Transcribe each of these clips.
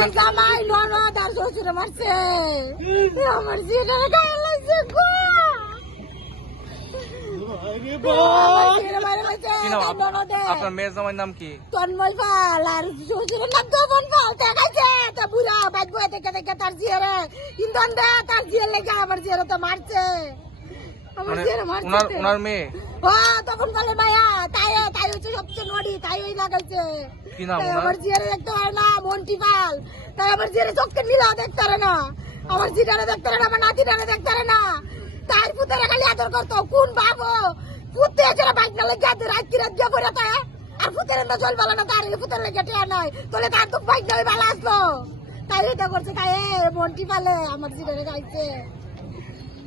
তার জামাই ননদ আর শ্বশুরে মারছে আমার জিরে গায়ে লাগছে গো। আপনার মেয়ের জামাইয়ের নাম কি? তন্ময় পাল আর শ্বশুরের নাম তপন পাল দেখাইছে? তা বুড়া বাদ বয়ে দেখে দেখে তার জিয়ারে ইন্ধন দে তার জিয়ার লেগে আমার জিয়ারে তো মারছে। আমার মানে জিয়ারে মারছে ওনার মেয়ে? ও তখন বলে মায়া। তাই তাই হচ্ছে তাই ওই লাগাইছে? আমার জিয়ারে দেখতে পারে না মন্টি পাল। তাই আমার জিয়ারে চোখকে নীলা দেখতে পারে না। আমার জিটারে দেখতে পারে না আমার নাতিটারে দেখতে পারে না। তাই পুতেরা খালি আদর করতো। কোন বাবু? পুতে এছাড়া বাইক না লেগে আদর রাত রাত গিয়ে পড়ে তাই আর পুতের না জল বালা না তার পুতের লেগে টিয়া নয় তোলে তার তো বাইক নয় বালা আসলো। তাই এটা করছে। তাই মন্টি পালে আমার জিটারে গাইছে।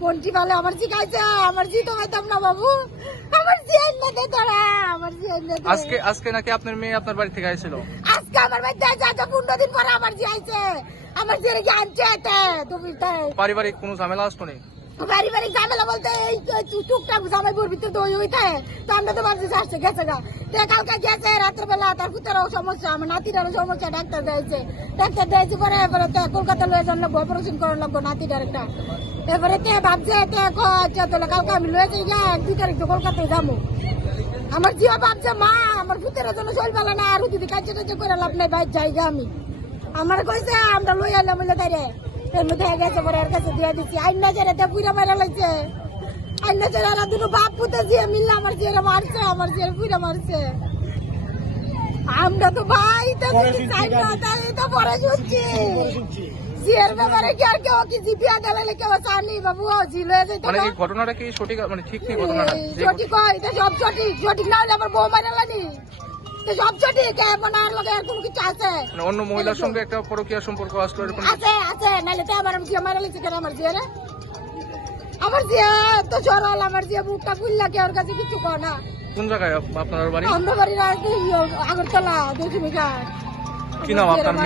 মন্টি পালে আমার জি খাইছে আমার জি তো খাইতাম না বাবু। আমার জি দে তোরা আমার জি দে। আজকে আজকে নাকি আপনার মেয়ে আপনার বাড়ি থেকে আইছিল? আজকে আমার বাড়িতে আজ আজ পনেরো দিন পরে আমার জি আইছে। আমার জি এর আনছে এতে? তুমি তাই। পারিবারিক কোনো ঝামেলা আসতো নেই বাড়ি ঝামেলা বলতে এই টুকটাক জামাই বলবি তো ওই থাকে তো আমরা তো ভাবছি আসছে, গেছে গা। তো কালকে গেছে রাত্রেবেলা, তার পুতেরও সমস্যা, আমার নাতিটারও সমস্যা, ডাক্তার দিয়েছে। ডাক্তার দিয়েছে পরে এবারে তো কলকাতা লয়ে যান লাগবো অপারেশন করার লাগবো নাতিটার একটা। এবারে তে ভাবছে, তে আচ্ছা তাহলে কালকে আমি লয়ে যাই গা, এক দুই তারিখ তো কলকাতায় যাব। আমার জিও ভাবছে, মা, আমার পুতের জন্য চলবে না, আর যদি কাজ করে লাভ নাই, বাইর যাই গা আমি। আমার কইছে, আমরা লই আইলাম বলে তাই এর মধ্যে হয়ে গেছে পরে আর কাছে দিয়ে দিচ্ছি আইন জেরে তে পুরা মারা লাগছে আইন জেরে আর দুটো বাপ পুতে দিয়ে মিললে আমার জেরে মারছে আমার জেরে পুরা মারছে। আমরা তো ভাই তো কিছু চাই না তাই তো পরে শুনছি। জিয়ের ব্যাপারে কি আর কেউ কি জিপিয়া দেবে কেউ জানি বাবু ও জি লয়ে মানে এই ঘটনাটা কি সঠিক মানে ঠিক কি ঘটনাটা? সঠিক হয় এটা সব সঠিক। সঠিক না হলে আমার বউ মারা লাগি সব সঠিক এমন আর লোকে আর কোনো কিছু আছে। মানে অন্য মহিলার সঙ্গে একটা পরকীয়া সম্পর্ক আসলো এরকম? আছে আছে নাহলে তো আমার কি আমার লিখে কেন আমার জিয়া রে আমার জিয়া তো সরল আমার জিয়া বুকটা ফুল লাগে ওর কাছে কিছু কর না? কোন জায়গায় আপনার বাড়ি? আমরা বাড়ির আগরতলা কি নাম আপনার